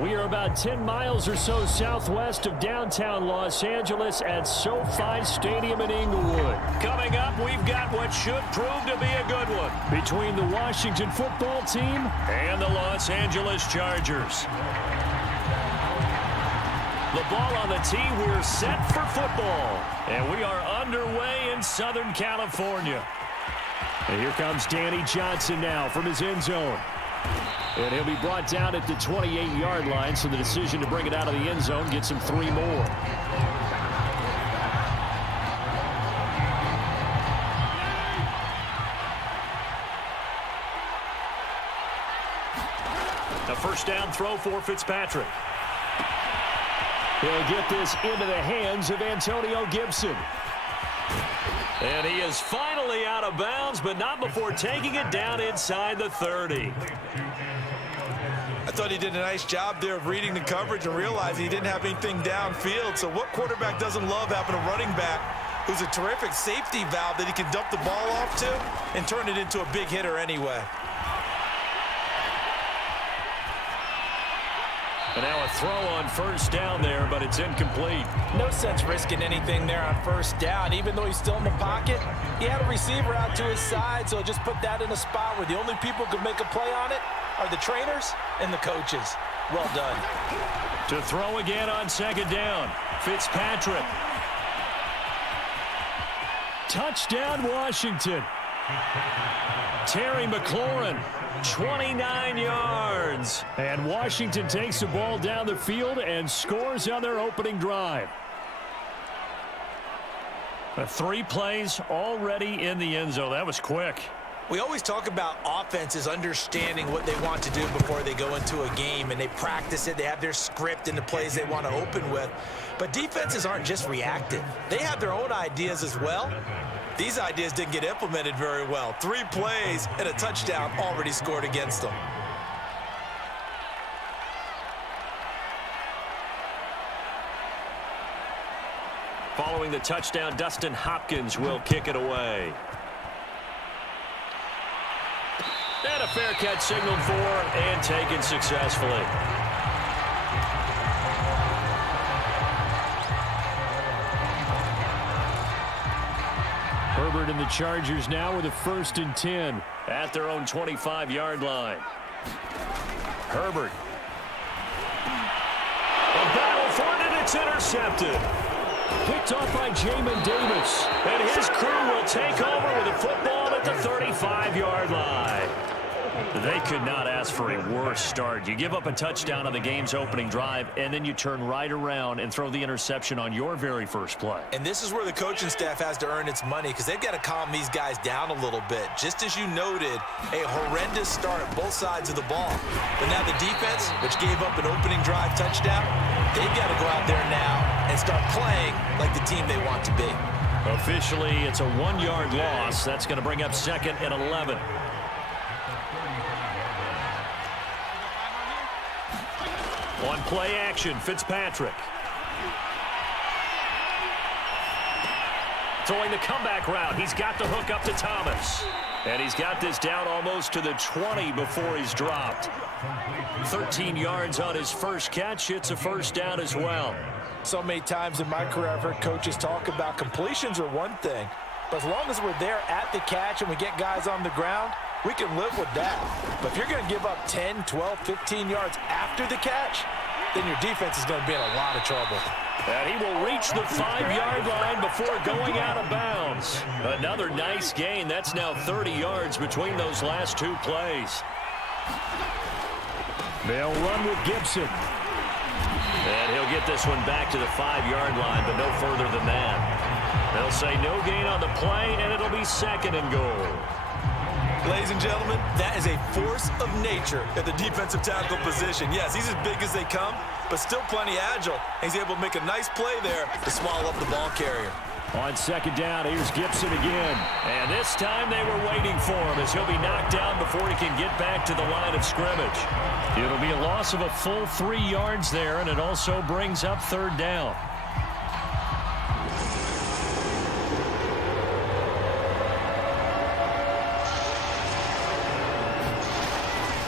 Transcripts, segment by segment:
We are about 10 miles or so southwest of downtown Los Angeles at SoFi Stadium in Inglewood. Coming up, we've got what should prove to be a good one between the Washington football team and the Los Angeles Chargers. The ball on the tee, we're set for football. And we are underway in Southern California. And here comes Danny Johnson now from his end zone. And he'll be brought down at the 28-yard line, so the decision to bring it out of the end zone gets him 3 more. A first down throw for Fitzpatrick. He'll get this into the hands of Antonio Gibson. And he is finally out of bounds, but not before taking it down inside the 30. I thought he did a nice job there of reading the coverage and realizing he didn't have anything downfield. So what quarterback doesn't love having a running back who's a terrific safety valve that he can dump the ball off to and turn it into a big hitter anyway? And now a throw on first down there, but it's incomplete. No sense risking anything there on first down. Even though he's still in the pocket, he had a receiver out to his side, so just put that in a spot where the only people who can make a play on it are the trainers and the coaches. Well done. To throw again on second down, Fitzpatrick. Touchdown, Washington. Terry McLaurin, 29 yards. And Washington takes the ball down the field and scores on their opening drive. 3 plays already in the end zone. That was quick. We always talk about offenses understanding what they want to do before they go into a game, and they practice it. They have their script and the plays they want to open with. But defenses aren't just reactive. They have their own ideas as well. These ideas didn't get implemented very well. 3 plays and a touchdown already scored against them. Following the touchdown, Dustin Hopkins will kick it away. And a fair catch signaled for and taken successfully. Herbert and the Chargers now with a 1st and 10 at their own 25-yard line. Herbert. A battle for it, and it's intercepted. Picked off by Jamin Davis. And his crew will take over with a football at the 35-yard line. They could not ask for a worse start. You give up a touchdown on the game's opening drive, and then you turn right around and throw the interception on your very first play. And this is where the coaching staff has to earn its money, because they've got to calm these guys down a little bit. Just as you noted, a horrendous start both sides of the ball. But now the defense, which gave up an opening drive touchdown, they've got to go out there now and start playing like the team they want to be. Officially, it's a 1-yard loss. That's going to bring up 2nd and 11. On play action, Fitzpatrick. Throwing the comeback route. He's got the hook up to Thomas. And he's got this down almost to the 20 before he's dropped. 13 yards on his first catch. It's a first down as well. So many times in my career I've heard coaches talk about completions are one thing. But as long as we're there at the catch and we get guys on the ground, we can live with that. But if you're going to give up 10, 12, 15 yards after the catch, then your defense is going to be in a lot of trouble. And he will reach the 5-yard line before going out of bounds. Another nice gain. That's now 30 yards between those last 2 plays. They'll run with Gibson. And he'll get this one back to the 5-yard line, but no further than that. They'll say no gain on the play, and it'll be 2nd and goal. Ladies and gentlemen, that is a force of nature at the defensive tackle position. Yes, he's as big as they come, but still plenty agile. He's able to make a nice play there to swallow up the ball carrier. On 2nd down, here's Gibson again. And this time they were waiting for him as he'll be knocked down before he can get back to the line of scrimmage. It'll be a loss of a full 3 yards there, and it also brings up 3rd down.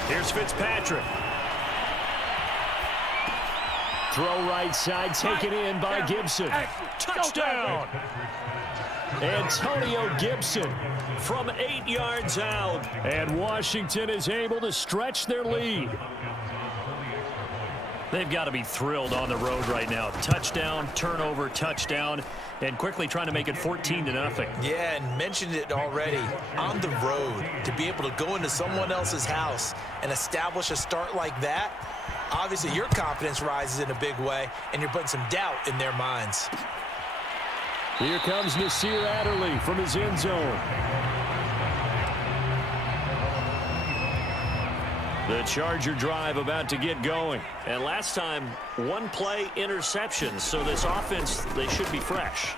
Here's Fitzpatrick. Throw right side, taken in by Gibson. Touchdown! Antonio Gibson from 8 yards out. And Washington is able to stretch their lead. They've got to be thrilled on the road right now. Touchdown, turnover, touchdown, and quickly trying to make it 14-0. Yeah, and mentioned it already. On the road, to be able to go into someone else's house and establish a start like that, obviously your confidence rises in a big way, and you're putting some doubt in their minds. Here comes Nasir Adderley from his end zone. The Charger drive about to get going. And last time, one play interception. So this offense, they should be fresh.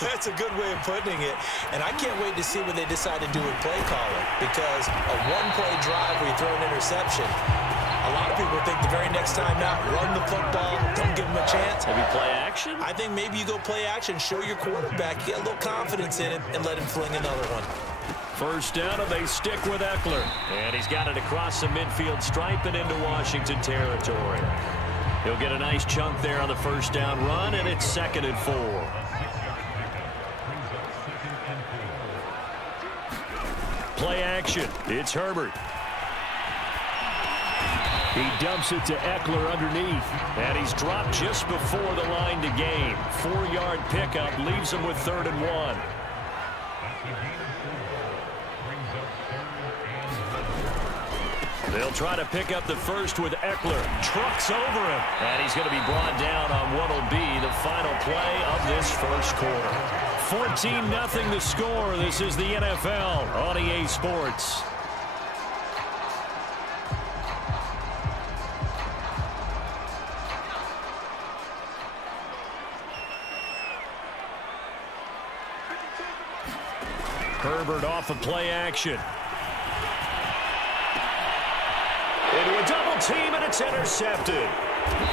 That's a good way of putting it. And I can't wait to see what they decide to do with play calling. Because a one-play drive where you throw an interception, a lot of people think the very next time out, run the football, don't give them a chance. Maybe play action? I think maybe you go play action, show your quarterback, get a little confidence in it, and let him fling another one. First down, and they stick with Eckler. And he's got it across the midfield stripe and into Washington territory. He'll get a nice chunk there on the first down run, and it's 2nd and 4. Play action. It's Herbert. He dumps it to Eckler underneath. And he's dropped just before the line to gain. 4-yard pickup leaves him with 3rd and 1. They'll try to pick up the first with Eckler. Trucks over him. And he's going to be brought down on what will be the final play of this first quarter. 14-0 the score. This is the NFL on EA Sports. Herbert off of play action. Into a double team, and it's intercepted.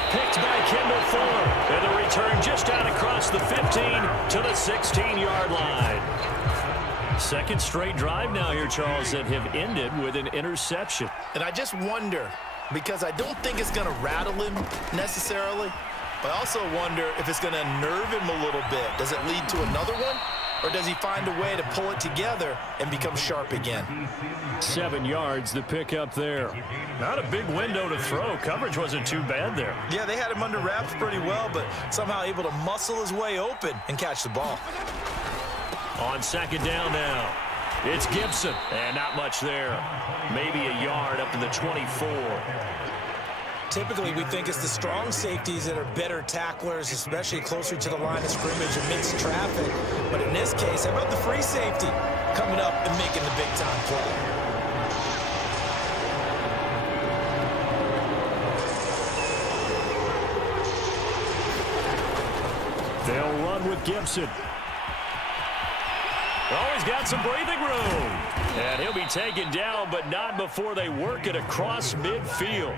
Picked by Kendall Fuller. And the return just out across the 15 to the 16-yard line. Second straight drive now here, Charles, that have ended with an interception. And I just wonder, because I don't think it's going to rattle him necessarily, but I also wonder if it's going to nerve him a little bit. Does it lead to another one? Or does he find a way to pull it together and become sharp again? 7 yards, the pickup there. Not a big window to throw. Coverage wasn't too bad there. Yeah, they had him under wraps pretty well, but somehow able to muscle his way open and catch the ball. On 2nd down now, it's Gibson. And not much there. Maybe a yard up to the 24. Typically, we think it's the strong safeties that are better tacklers, especially closer to the line of scrimmage amidst traffic. But in this case, how about the free safety coming up and making the big-time play? They'll run with Gibson. Oh, he's got some breathing room. And he'll be taken down, but not before they work it across midfield.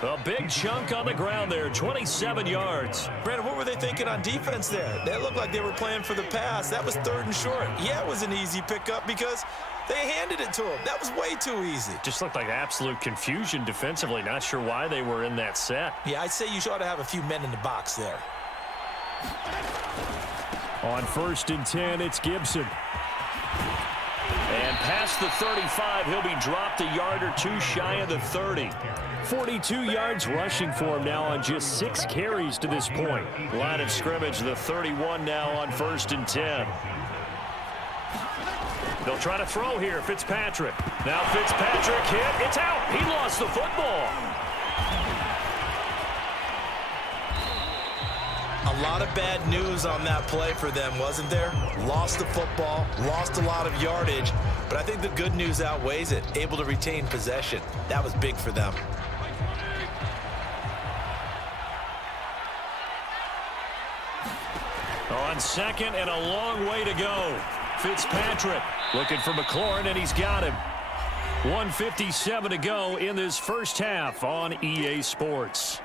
A big chunk on the ground there, 27 yards. Brandon, what were they thinking on defense there? They looked like they were playing for the pass. That was 3rd and short. Yeah, it was an easy pickup because they handed it to him. That was way too easy. Just looked like absolute confusion defensively. Not sure why they were in that set. Yeah, I'd say you ought to have a few men in the box there. On 1st and 10, it's Gibson. And past the 35, he'll be dropped a yard or two shy of the 30. 42 yards rushing for him now on just 6 carries to this point. Line of scrimmage, the 31 now on 1st and 10. They'll try to throw here, Fitzpatrick. Now Fitzpatrick hit. It's out. He lost the football. A lot of bad news on that play for them, wasn't there? Lost the football, lost a lot of yardage, but I think the good news outweighs it. Able to retain possession. That was big for them. On 2nd and a long way to go. Fitzpatrick looking for McLaurin, and he's got him. 1:57 to go in this first half on EA Sports.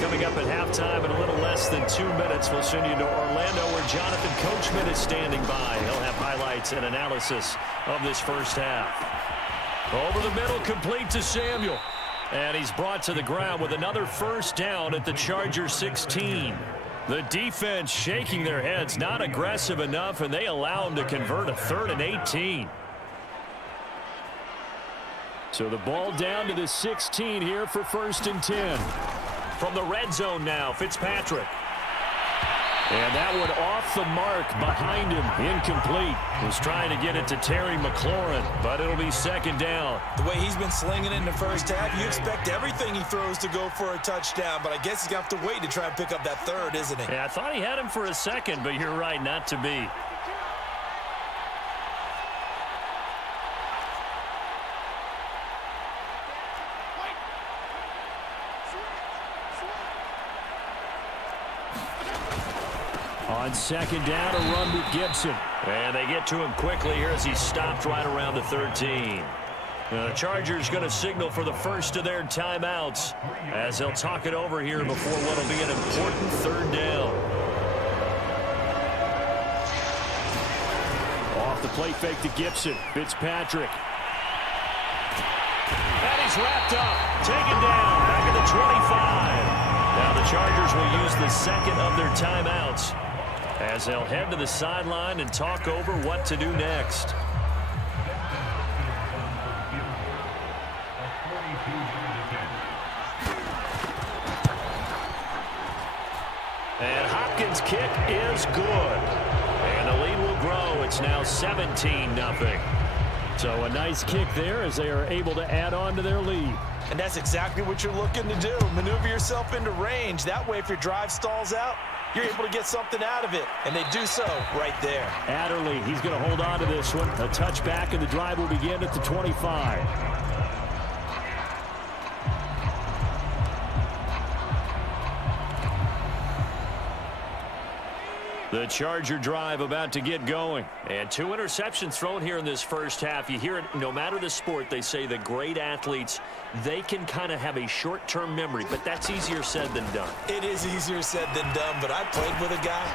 Coming up at halftime in a little less than 2 minutes, we'll send you to Orlando where Jonathan Coachman is standing by. He'll have highlights and analysis of this first half. Over the middle, complete to Samuel. And he's brought to the ground with another first down at the Chargers 16. The defense shaking their heads, not aggressive enough, and they allow him to convert a 3rd and 18. So the ball down to the 16 here for 1st and 10. From the red zone now, Fitzpatrick. And that one off the mark behind him, incomplete. Was trying to get it to Terry McLaurin, but it'll be 2nd down. The way he's been slinging in the first half, you expect everything he throws to go for a touchdown, but I guess he's going to have to wait to try and pick up that 3rd, isn't he? Yeah, I thought he had him for a 2nd, but you're right, not to be. On 2nd down, a run with Gibson. And they get to him quickly here as he's stopped right around the 13. The Chargers going to signal for the first of their timeouts as they'll talk it over here before what will be an important 3rd down. Off the play fake to Gibson. Fitzpatrick. And he's wrapped up. Taken down. Back at the 25. Now the Chargers will use the 2nd of their timeouts as they'll head to the sideline and talk over what to do next. And Hopkins' kick is good. And the lead will grow. It's now 17-0. So a nice kick there as they are able to add on to their lead. And that's exactly what you're looking to do. Maneuver yourself into range. That way, if your drive stalls out, you're able to get something out of it. And they do so right there. Adderley, he's going to hold on to this one. A touchback, and the drive will begin at the 25. The Charger drive about to get going. And 2 interceptions thrown here in this first half. You hear it no matter the sport. They say the great athletes, they can kind of have a short-term memory, but that's easier said than done. It is easier said than done, but I played with a guy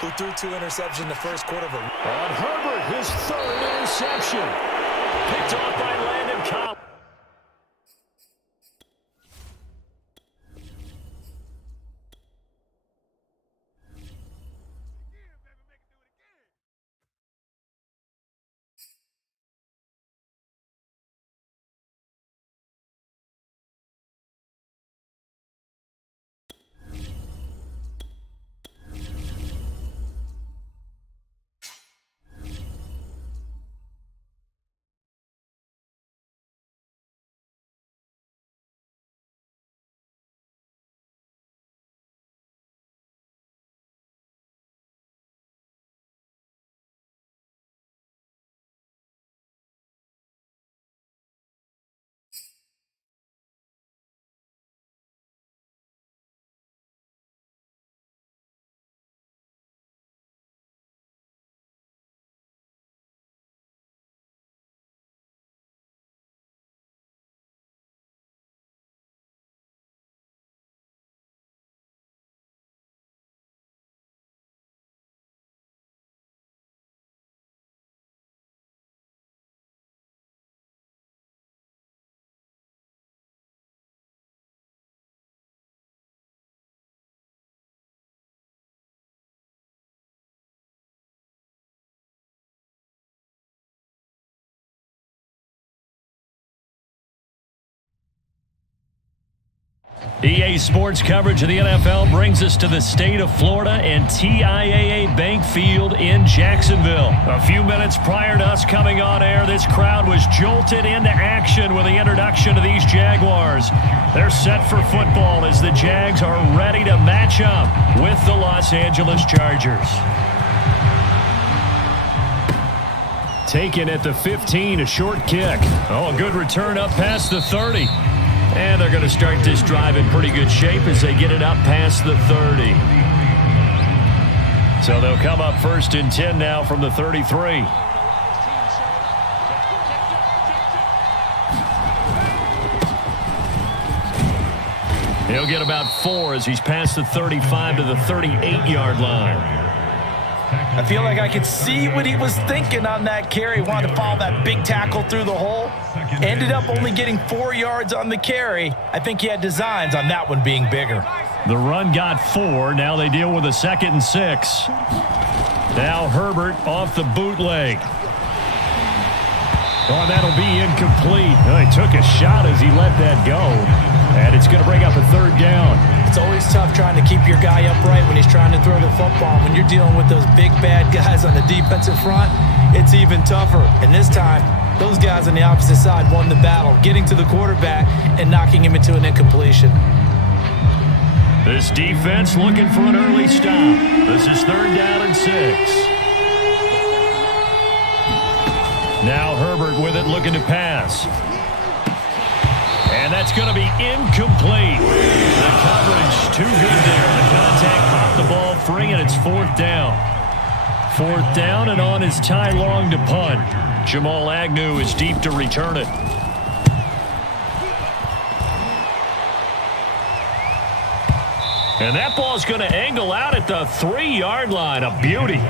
who threw 2 interceptions in the first quarter of a... And Herbert, his 3rd interception. Picked off by Landon Collins. EA Sports coverage of the NFL brings us to the state of Florida and TIAA Bank Field in Jacksonville. A few minutes prior to us coming on air, this crowd was jolted into action with the introduction of these Jaguars. They're set for football as the Jags are ready to match up with the Los Angeles Chargers. Taken at the 15, a short kick. Oh, a good return up past the 30. And they're going to start this drive in pretty good shape as they get it up past the 30. So they'll come up 1st and 10 now from the 33. He'll get about 4 as he's past the 35 to the 38-yard line. I feel like I could see what he was thinking on that carry. He wanted to follow that big tackle through the hole. Ended up only getting 4 yards on the carry. I think he had designs on that one being bigger. The run got 4. Now they deal with a 2nd and 6. Now Herbert off the bootleg. Oh, that'll be incomplete. Oh, he took a shot as he let that go. And it's going to bring up a 3rd down. It's always tough trying to keep your guy upright when he's trying to throw the football. When you're dealing with those big, bad guys on the defensive front, it's even tougher. And this time, those guys on the opposite side won the battle, getting to the quarterback and knocking him into an incompletion. This defense looking for an early stop. This is 3rd down and 6. Now Herbert with it, looking to pass. And that's going to be incomplete. The coverage too good there. The contact popped the ball free, and it's 4th down. 4th down, and on is Ty Long to punt. Jamal Agnew is deep to return it. And that ball's going to angle out at the 3-yard line. A beauty.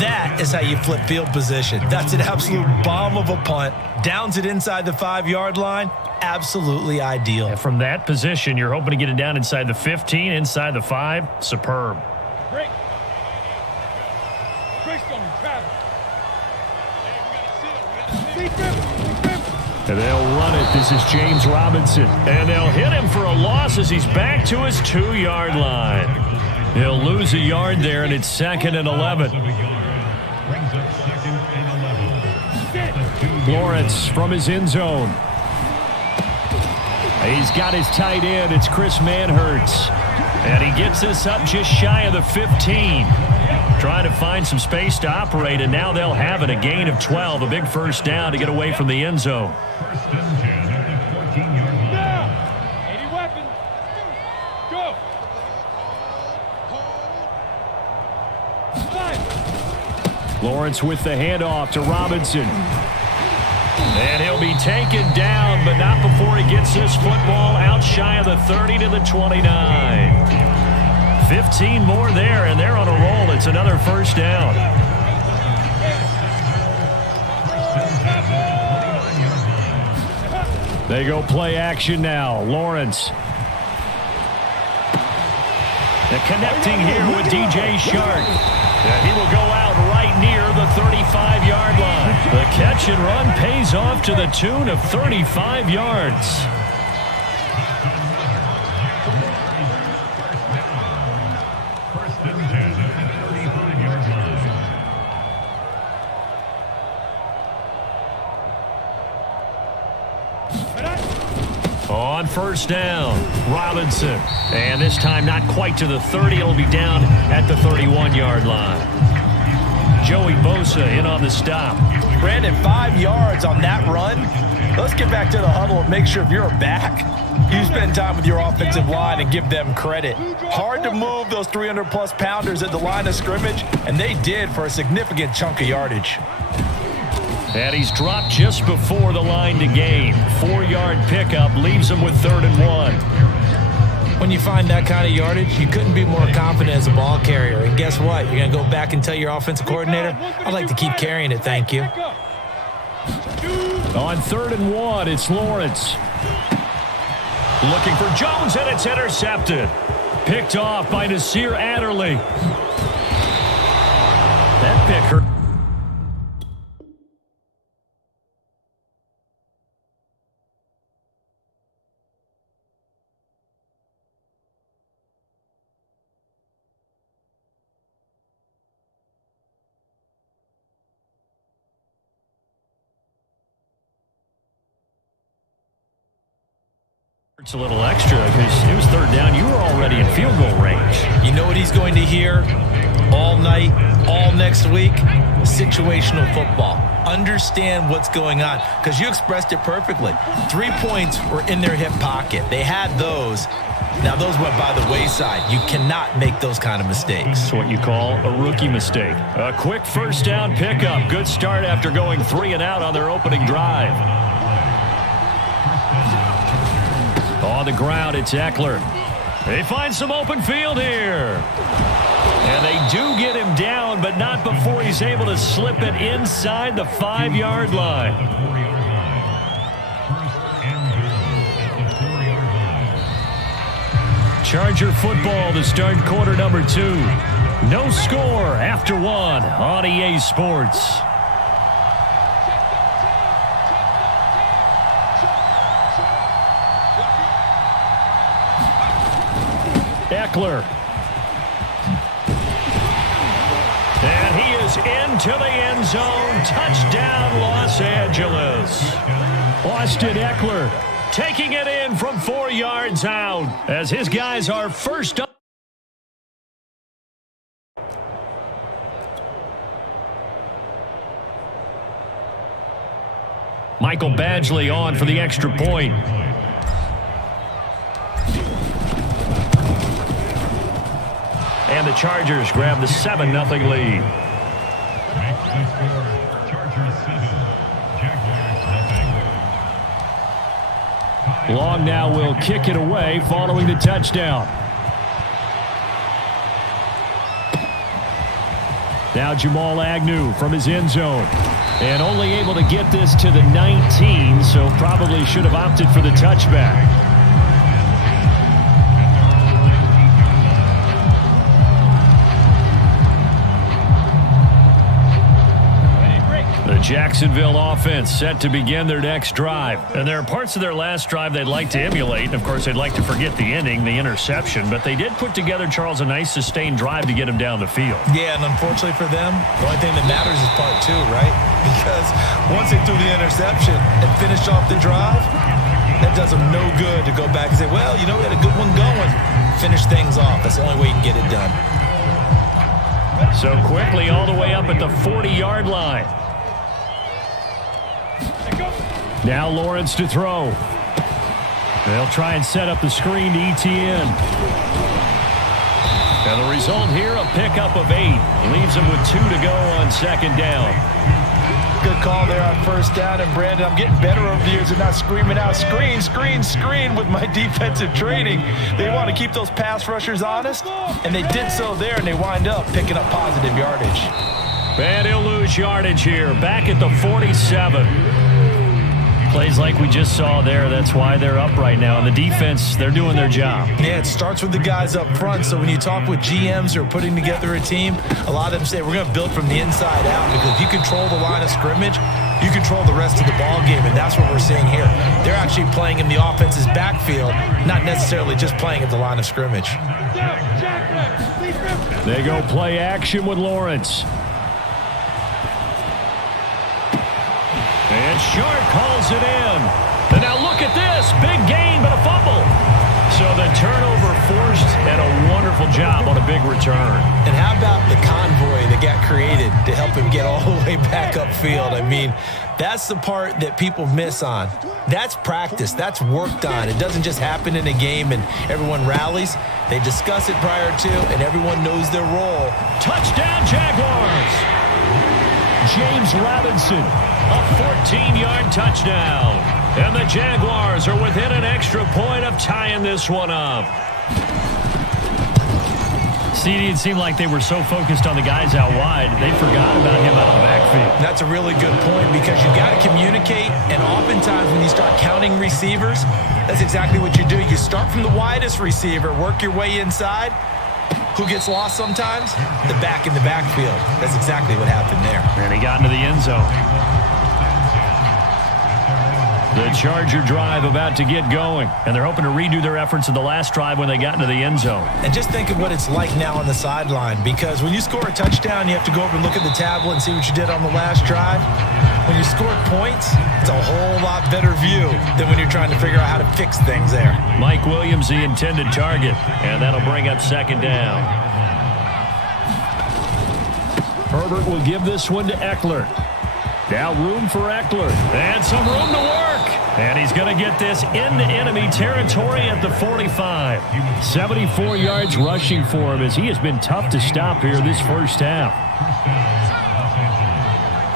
That is how you flip field position. That's an absolute bomb of a punt. Downs it inside the 5-yard line. Absolutely ideal. And from that position, you're hoping to get it down inside the 15, inside the 5. Superb. Break. Break's going, Travis. And they'll run it. This is James Robinson. And they'll hit him for a loss as he's back to his 2-yard line. He'll lose a yard there, and it's 2nd and 11. Lawrence from his end zone. He's got his tight end. It's Chris Manhertz. And he gets this up just shy of the 15. Trying to find some space to operate, and now they'll have it. A gain of 12. A big 1st down to get away from the end zone. Lawrence with the handoff to Robinson. And he'll be taken down, but not before he gets this football out shy of the 30 to the 29. 15 more there, and they're on a roll. It's another 1st down. They go play action now. Lawrence. The connecting here with DJ Shark. And he will go out right near the 35-yard line. The catch and run pays off to the tune of 35 yards. On 1st down, Robinson. And this time not quite to the 30. It'll be down at the 31-yard line. Joey Bosa in on the stop. Brandon, 5 yards on that run. Let's get back to the huddle and make sure if you're a back, you spend time with your offensive line and give them credit. Hard to move those 300-plus pounders at the line of scrimmage, and they did for a significant chunk of yardage. And he's dropped just before the line to gain. 4-yard pickup leaves him with 3rd and 1. When you find that kind of yardage, you couldn't be more confident as a ball carrier. And guess what? You're going to go back and tell your offensive coordinator, I'd like to keep carrying it, thank you. On 3rd and 1, it's Lawrence. Looking for Jones, and it's intercepted. Picked off by Nasir Adderley. That pick hurt. It's a little extra because it was 3rd down. You were already in field goal range. You know what he's going to hear all night, all next week? Situational football. Understand what's going on, because you expressed it perfectly. 3 points were in their hip pocket. They had those. Now, those went by the wayside. You cannot make those kind of mistakes. That's what you call a rookie mistake. A quick 1st down pickup. Good start after going 3 and out on their opening drive. On the ground, it's Eckler. They find some open field here. And they do get him down, but not before he's able to slip it inside the 5-yard line. Charger football to start quarter number 2. No score after 1 on EA Sports. Eckler. And he is into the end zone. Touchdown, Los Angeles. Austin Eckler taking it in from 4 yards out as his guys are first up. Michael Badgley on for the extra point. And the Chargers grab the 7-0 lead. Long now will kick it away following the touchdown. Now Jamal Agnew from his end zone. And only able to get this to the 19, so probably should have opted for the touchback. The Jacksonville offense set to begin their next drive. And there are parts of their last drive they'd like to emulate. And, of course, they'd like to forget the ending, the interception. But they did put together, Charles, a nice sustained drive to get him down the field. Yeah, and unfortunately for them, the only thing that matters is part 2, right? Because once they threw the interception and finished off the drive, that does them no good to go back and say, well, you know, we had a good one going. Finish things off. That's the only way you can get it done. So quickly all the way up at the 40-yard line. Now Lawrence to throw. They'll try and set up the screen to ETN. And the result here, a pickup of 8. Leaves them with 2 to go on second down. Good call there on first down. And, Brandon, I'm getting better over the years and not screaming out, screen, screen, screen with my defensive training. They want to keep those pass rushers honest, and they did so there, and they wind up picking up positive yardage. And he'll lose yardage here. Back at the 47. Plays like we just saw there. That's why they're up right now. And the defense, they're doing their job. Yeah, it starts with the guys up front. So when you talk with GMs who are putting together a team, a lot of them say, we're going to build from the inside out. Because if you control the line of scrimmage, you control the rest of the ball game. And that's what we're seeing here. They're actually playing in the offense's backfield, not necessarily just playing at the line of scrimmage. They go play action with Lawrence. And Sharp calls it in. And now look at this. Big gain, but a fumble. So the turnover forced, and a wonderful job on a big return. And how about the convoy that got created to help him get all the way back upfield? I mean, that's the part that people miss on. That's practice. That's worked on. It doesn't just happen in a game and everyone rallies. They discuss it prior to, and everyone knows their role. Touchdown, Jaguars. James Robinson, a 14-yard touchdown. And the Jaguars are within an extra point of tying this one up. CD, it seemed like they were so focused on the guys out wide, they forgot about him out of the backfield. That's a really good point because you've got to communicate, and oftentimes when you start counting receivers, that's exactly what you do. You start from the widest receiver, work your way inside. Who gets lost sometimes? The back in the backfield. That's exactly what happened there. And he got into the end zone. The Charger drive about to get going, and they're hoping to redo their efforts of the last drive when they got into the end zone. And just think of what it's like now on the sideline, because when you score a touchdown, you have to go over and look at the tablet and see what you did on the last drive. When you score points, it's a whole lot better view than when you're trying to figure out how to fix things there. Mike Williams, the intended target, and that'll bring up second down. Herbert will give this one to Eckler. Now room for Eckler, and some room to work. And he's going to get this into enemy territory at the 45. 74 yards rushing for him as he has been tough to stop here this first half.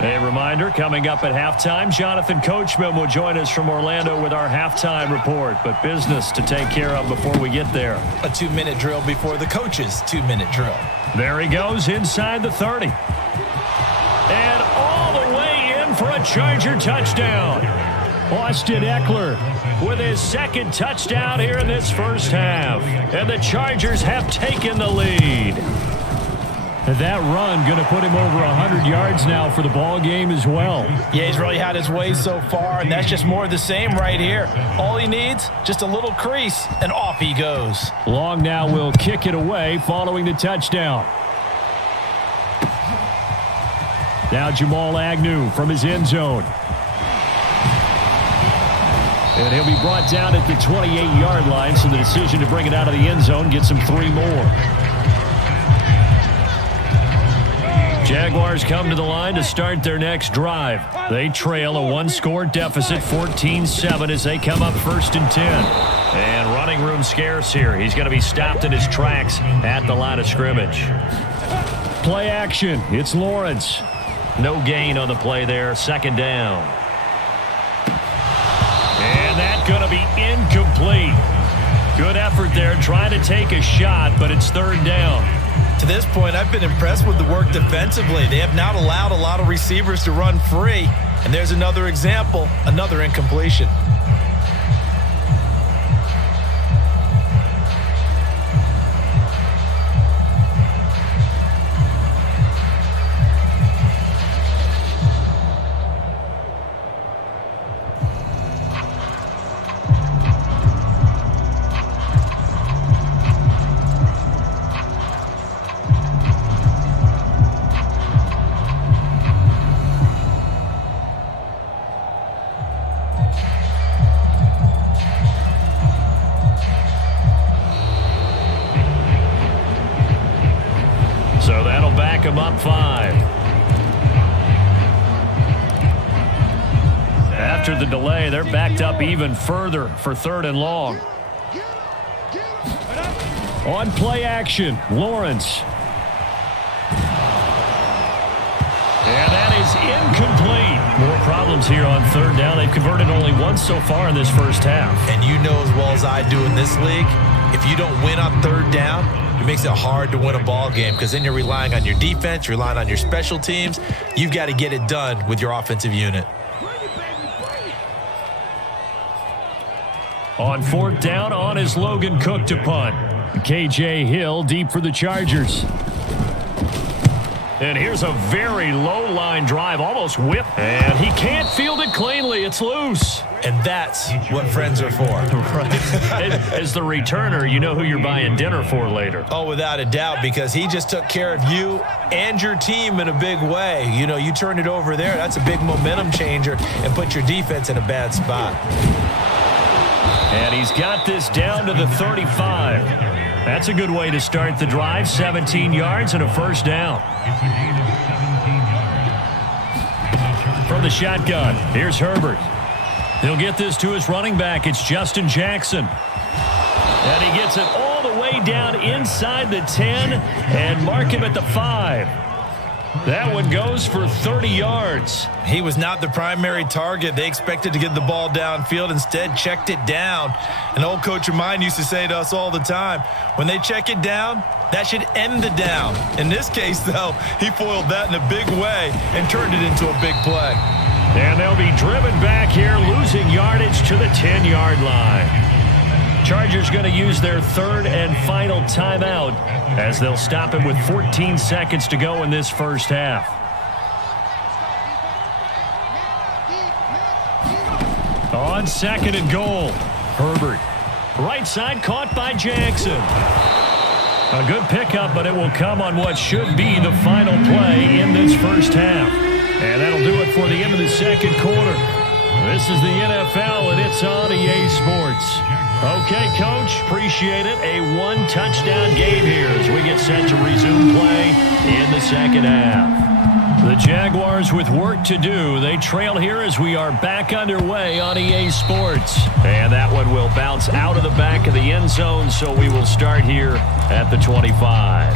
A reminder, coming up at halftime, Jonathan Coachman will join us from Orlando with our halftime report. But business to take care of before we get there. A 2-minute drill before the coach's 2-minute drill. There he goes inside the 30. And all the way in for a Charger touchdown. Austin Eckler with his second touchdown here in this first half. And the Chargers have taken the lead. That run going to put him over 100 yards now for the ball game as well. Yeah, he's really had his way so far, and that's just more of the same right here. All he needs, just a little crease, and off he goes. Long now will kick it away following the touchdown. Now Jamal Agnew from his end zone. And he'll be brought down at the 28-yard line, so the decision to bring it out of the end zone gets him 3 more. Jaguars come to the line to start their next drive. They trail a 1-score deficit, 14-7, as they come up 1st and 10. And running room scarce here. He's going to be stopped in his tracks at the line of scrimmage. Play action. It's Lawrence. No gain on the play there. 2nd down. And that's going to be incomplete. Good effort there trying to take a shot, but it's 3rd down. To this point, I've been impressed with the work defensively. They have not allowed a lot of receivers to run free. And there's another example, another incompletion. So that'll back him up 5. After the delay, they're backed up even further for 3rd and long. On play action, Lawrence. And that is incomplete. More problems here on 3rd down. They've converted only once so far in this first half. And you know as well as I do in this league, if you don't win on 3rd down, it makes it hard to win a ball game because then you're relying on your defense, you're relying on your special teams. You've got to get it done with your offensive unit. On 4th down, on is Logan Cook to punt. KJ Hill deep for the Chargers. And here's a very low line drive, almost whipped. And he can't field it cleanly. It's loose. And that's what friends are for. Right. As the returner, you know who you're buying dinner for later. Oh, without a doubt, because he just took care of you and your team in a big way. You know, you turn it over there, that's a big momentum changer and put your defense in a bad spot. And he's got this down to the 35. That's a good way to start the drive. 17 yards and a 1st down. From the shotgun, here's Herbert. He'll get this to his running back. It's Justin Jackson. And he gets it all the way down inside the 10 and mark him at the 5. That one goes for 30 yards. He was not the primary target. They expected to get the ball downfield. Instead, checked it down. An old coach of mine used to say to us all the time, when they check it down, that should end the down. In this case, though, he foiled that in a big way and turned it into a big play. And they'll be driven back here, losing yardage to the 10-yard line. Chargers going to use their 3rd and final timeout as they'll stop him with 14 seconds to go in this first half. On 2nd and goal, Herbert. Right side caught by Jackson. A good pickup, but it will come on what should be the final play in this first half. And that'll do it for the end of the 2nd quarter. This is the NFL, and it's on EA Sports. Okay, Coach, appreciate it. A 1-touchdown game here as we get set to resume play in the 2nd half. The Jaguars with work to do. They trail here as we are back underway on EA Sports. And that one will bounce out of the back of the end zone, so we will start here at the 25.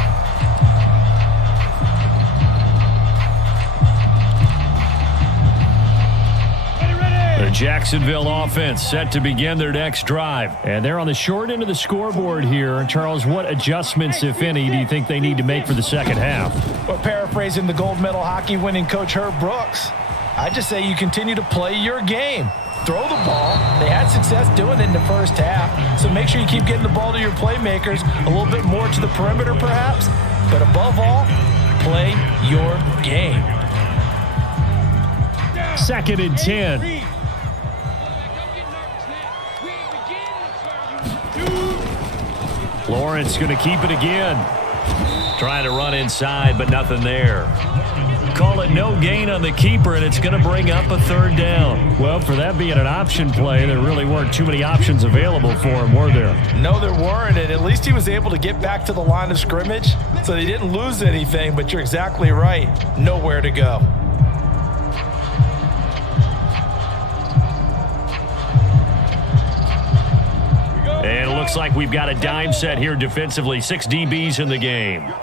The Jacksonville offense set to begin their next drive. And they're on the short end of the scoreboard here. Charles, what adjustments, if any, do you think they need to make for the second half? Well, paraphrasing the gold medal hockey winning coach Herb Brooks, I just say you continue to play your game. Throw the ball. They had success doing it in the first half. So make sure you keep getting the ball to your playmakers, a little bit more to the perimeter perhaps. But above all, play your game. 2nd and 10. Lawrence going to keep it again. Trying to run inside, but nothing there. Call it no gain on the keeper, and it's going to bring up a 3rd down. Well, for that being an option play, there really weren't too many options available for him, were there? No, there weren't, and at least he was able to get back to the line of scrimmage, so they didn't lose anything, but you're exactly right. Nowhere to go. And it looks like we've got a dime set here defensively. 6 DBs in the game.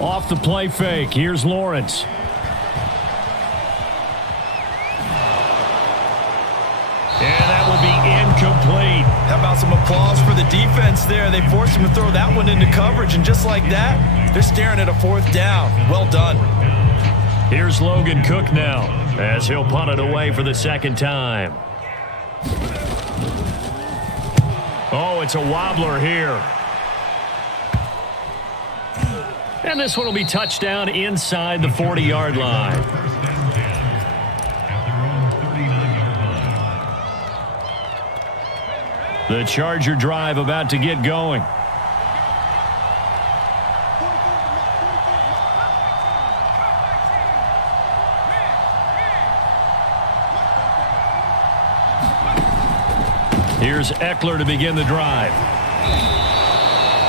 Off the play fake. Here's Lawrence. And that will be incomplete. How about some applause for the defense there? They forced him to throw that one into coverage, and just like that, they're staring at a 4th down. Well done. Here's Logan Cook now, as he'll punt it away for the 2nd time. Oh, it's a wobbler here. And this one will be touchdown inside the 40-yard line. The Charger drive about to get going. Here's Eckler to begin the drive.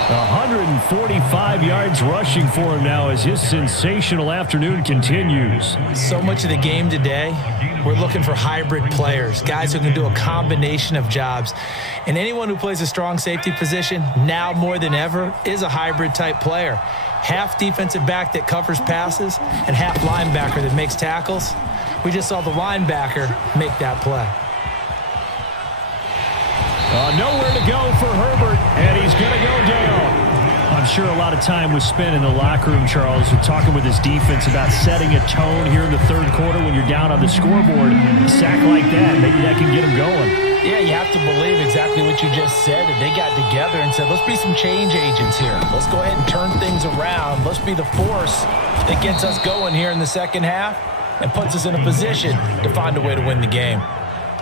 145 yards rushing for him now as his sensational afternoon continues. So much of the game today, we're looking for hybrid players, guys who can do a combination of jobs. And anyone who plays a strong safety position, now more than ever, is a hybrid type player. Half defensive back that covers passes and half linebacker that makes tackles. We just saw the linebacker make that play. Nowhere to go for Herbert, and he's going to go down. I'm sure a lot of time was spent in the locker room, Charles, talking with his defense about setting a tone here in the 3rd quarter when you're down on the scoreboard. A sack like that, maybe that can get him going. Yeah, you have to believe exactly what you just said. And they got together and said, let's be some change agents here. Let's go ahead and turn things around. Let's be the force that gets us going here in the 2nd half and puts us in a position to find a way to win the game.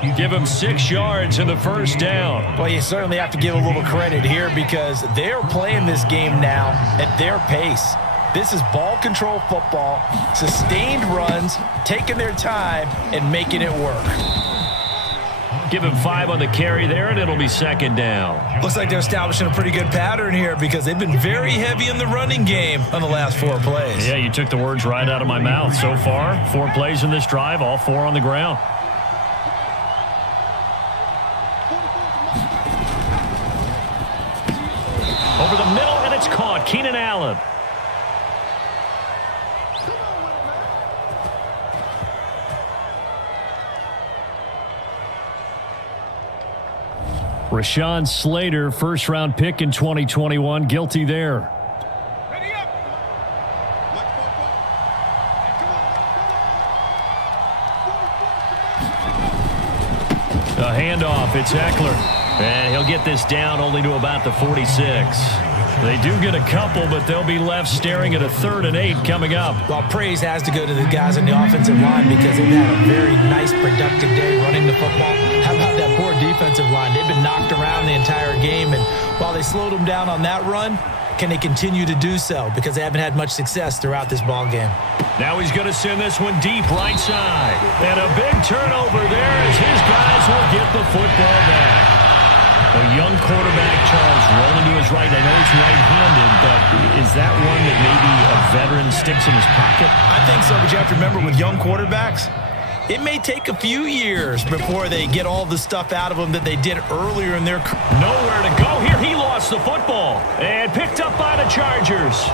You give him 6 yards in the 1st down. Well, you certainly have to give a little credit here because they're playing this game now at their pace. This is ball control football, sustained runs, taking their time, and making it work. Give him 5 on the carry there, and it'll be 2nd down. Looks like they're establishing a pretty good pattern here because they've been very heavy in the running game on the last 4 plays. Yeah, you took the words right out of my mouth. So far, 4 plays in this drive, all 4 on the ground. Over the middle, and it's caught. Keenan Allen. Rashawn Slater, first-round pick in 2021, guilty there. A handoff, it's Eckler. And he'll get this down only to about the 46. They do get a couple, but they'll be left staring at a 3rd and 8 coming up. Well, praise has to go to the guys on the offensive line because they've had a very nice, productive day running the football. How about that poor defensive line? They've been knocked around the entire game, and while they slowed them down on that run, can they continue to do so? Because they haven't had much success throughout this ball game. Now he's going to send this one deep right side. And a big turnover there as his guys will get the football back. A young quarterback, Charles, rolling to his right. I know he's right-handed, but is that one that maybe a veteran sticks in his pocket? I think so, but you have to remember with young quarterbacks, it may take a few years before they get all the stuff out of them that they did earlier in their career. Nowhere to go here. He lost the football and picked up by the Chargers.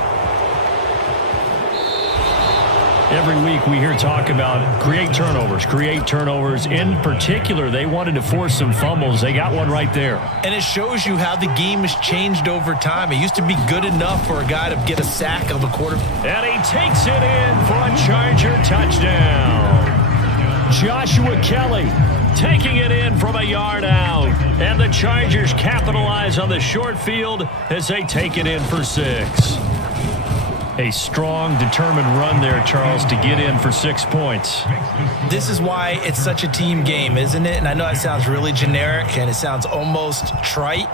Every week we hear talk about create turnovers. In particular, they wanted to force some fumbles. They got one right there. And it shows you how the game has changed over time. It used to be good enough for a guy to get a sack of a quarter. And he takes it in for a Charger touchdown. Joshua Kelly taking it in from a yard out. And the Chargers capitalize on the short field as they take it in for 6. A strong, determined run there, Charles, to get in for 6 points. This is why it's such a team game, isn't it? And I know it sounds really generic and it sounds almost trite,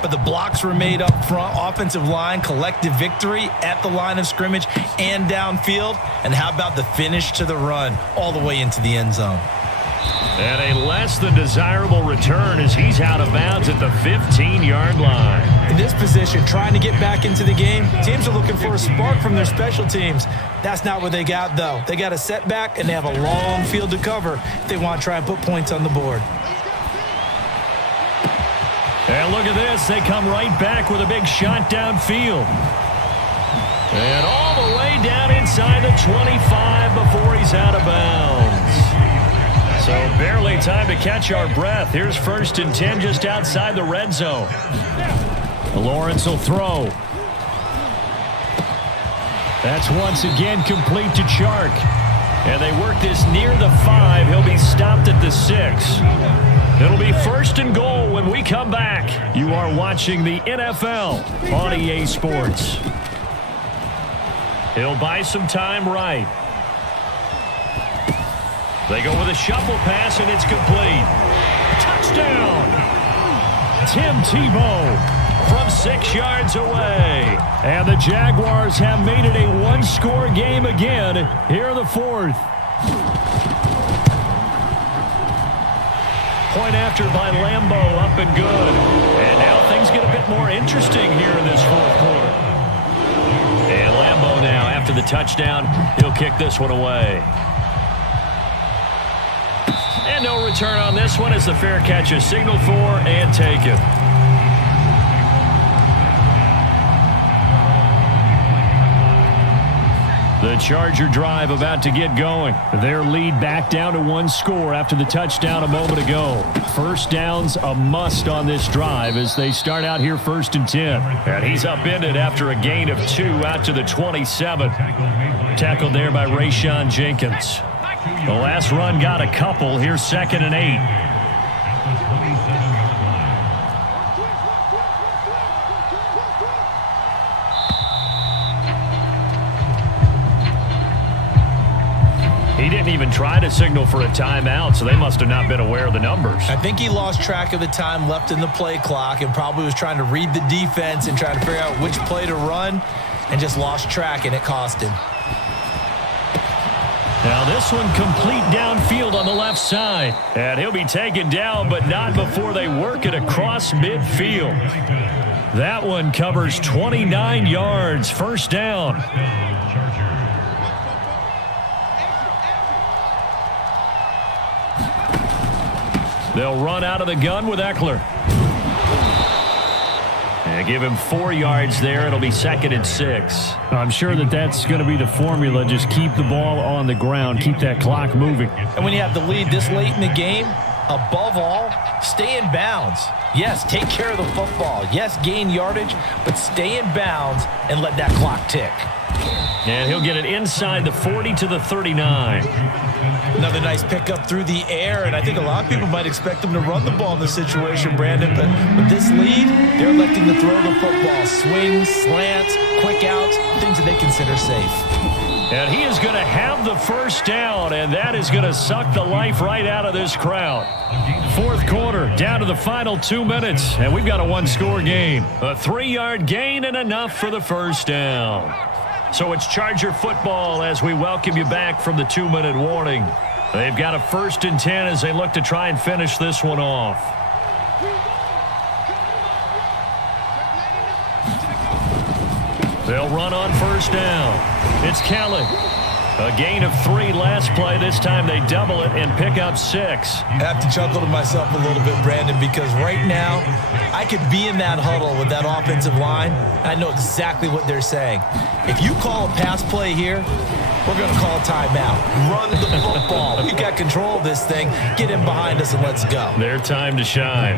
but the blocks were made up front, offensive line, collective victory at the line of scrimmage and downfield. And how about the finish to the run all the way into the end zone? And a less than desirable return as he's out of bounds at the 15-yard line. In this position, trying to get back into the game, teams are looking for a spark from their special teams. That's not what they got, though. They got a setback, and they have a long field to cover if they want to try and put points on the board. And look at this. They come right back with a big shot downfield. And all the way down inside the 25 before he's out of bounds. So barely time to catch our breath. Here's 1st and 10 just outside the red zone. Lawrence will throw. That's once again complete to Chark. And they work this near the 5. He'll be stopped at the 6. It'll be 1st and goal when we come back. You are watching the NFL on EA Sports. He'll buy some time right. They go with a shuffle pass, and it's complete. Touchdown! Tim Tebow from 6 yards away. And the Jaguars have made it a one-score game again here in the 4th. Point after by Lambeau, up and good. And now things get a bit more interesting here in this 4th quarter. And Lambeau now, after the touchdown, he'll kick this one away. And no return on this one as the fair catch is signaled for and taken. The Charger drive about to get going. Their lead back down to 1 score after the touchdown a moment ago. First down's a must on this drive as they start out here 1st and 10. And he's upended after a gain of 2 out to the 27. Tackled there by Rayshon Jenkins. The last run got a couple. Here's 2nd and 8. He didn't even try to signal for a timeout, so they must have not been aware of the numbers. I think he lost track of the time left in the play clock and probably was trying to read the defense and trying to figure out which play to run and just lost track, and it cost him. Now this one complete downfield on the left side. And he'll be taken down, but not before they work it across midfield. That one covers 29 yards. 1st down. They'll run out of the gun with Eckler. And give him 4 yards there. It'll be 2nd and 6. I'm sure that's going to be the formula. Just keep the ball on the ground. Keep that clock moving. And when you have the lead this late in the game, above all, stay in bounds. Yes, take care of the football. Yes, gain yardage, but stay in bounds and let that clock tick. And he'll get it inside the 40 to the 39. Another nice pickup through the air, and I think a lot of people might expect him to run the ball in this situation, Brandon, but with this lead, they're electing to throw the football. Swings, slants, quick outs, things that they consider safe. And he is going to have the 1st down, and that is going to suck the life right out of this crowd. 4th quarter, down to the final 2 minutes, and we've got a 1-score game. A 3-yard gain and enough for the 1st down. So it's Charger football as we welcome you back from the 2-minute warning. They've got a 1st and 10 as they look to try and finish this one off. They'll run on 1st down. It's Kelly. A gain of 3 last play. This time they double it and pick up 6. I have to chuckle to myself a little bit, Brandon, because right now I could be in that huddle with that offensive line. I know exactly what they're saying. If you call a pass play here, we're going to call a timeout. Run the football. We've got control of this thing. Get him behind us and let's go. Their time to shine.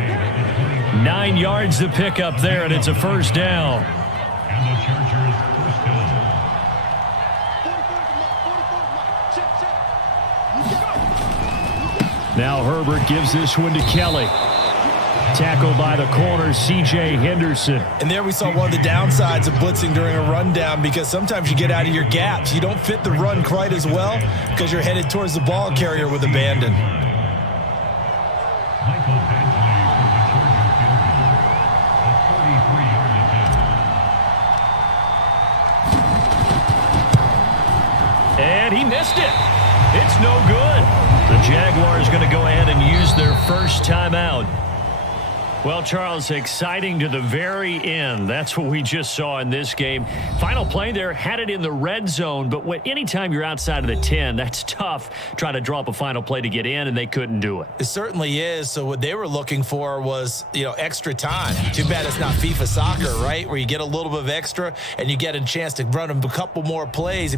9 yards to pick up there, and it's a first down. And the Chargers first down. Now Herbert gives this one to Kelly. Tackled by the corner, C.J. Henderson. And there we saw one of the downsides of blitzing during a rundown, because sometimes you get out of your gaps. You don't fit the run quite as well because you're headed towards the ball carrier with abandon. Michael Badgley for the Charger field goal. A 33-yard attempt. And he missed it. It's no good. The Jaguars going to go ahead and use their first timeout. Well, Charles, exciting to the very end. That's what we just saw in this game. Final play there, had it in the red zone, but anytime you're outside of the 10, that's tough trying to draw up a final play to get in, and they couldn't do it. It certainly is. So what they were looking for was, extra time. Too bad it's not FIFA soccer, right, where you get a little bit of extra and you get a chance to run a couple more plays.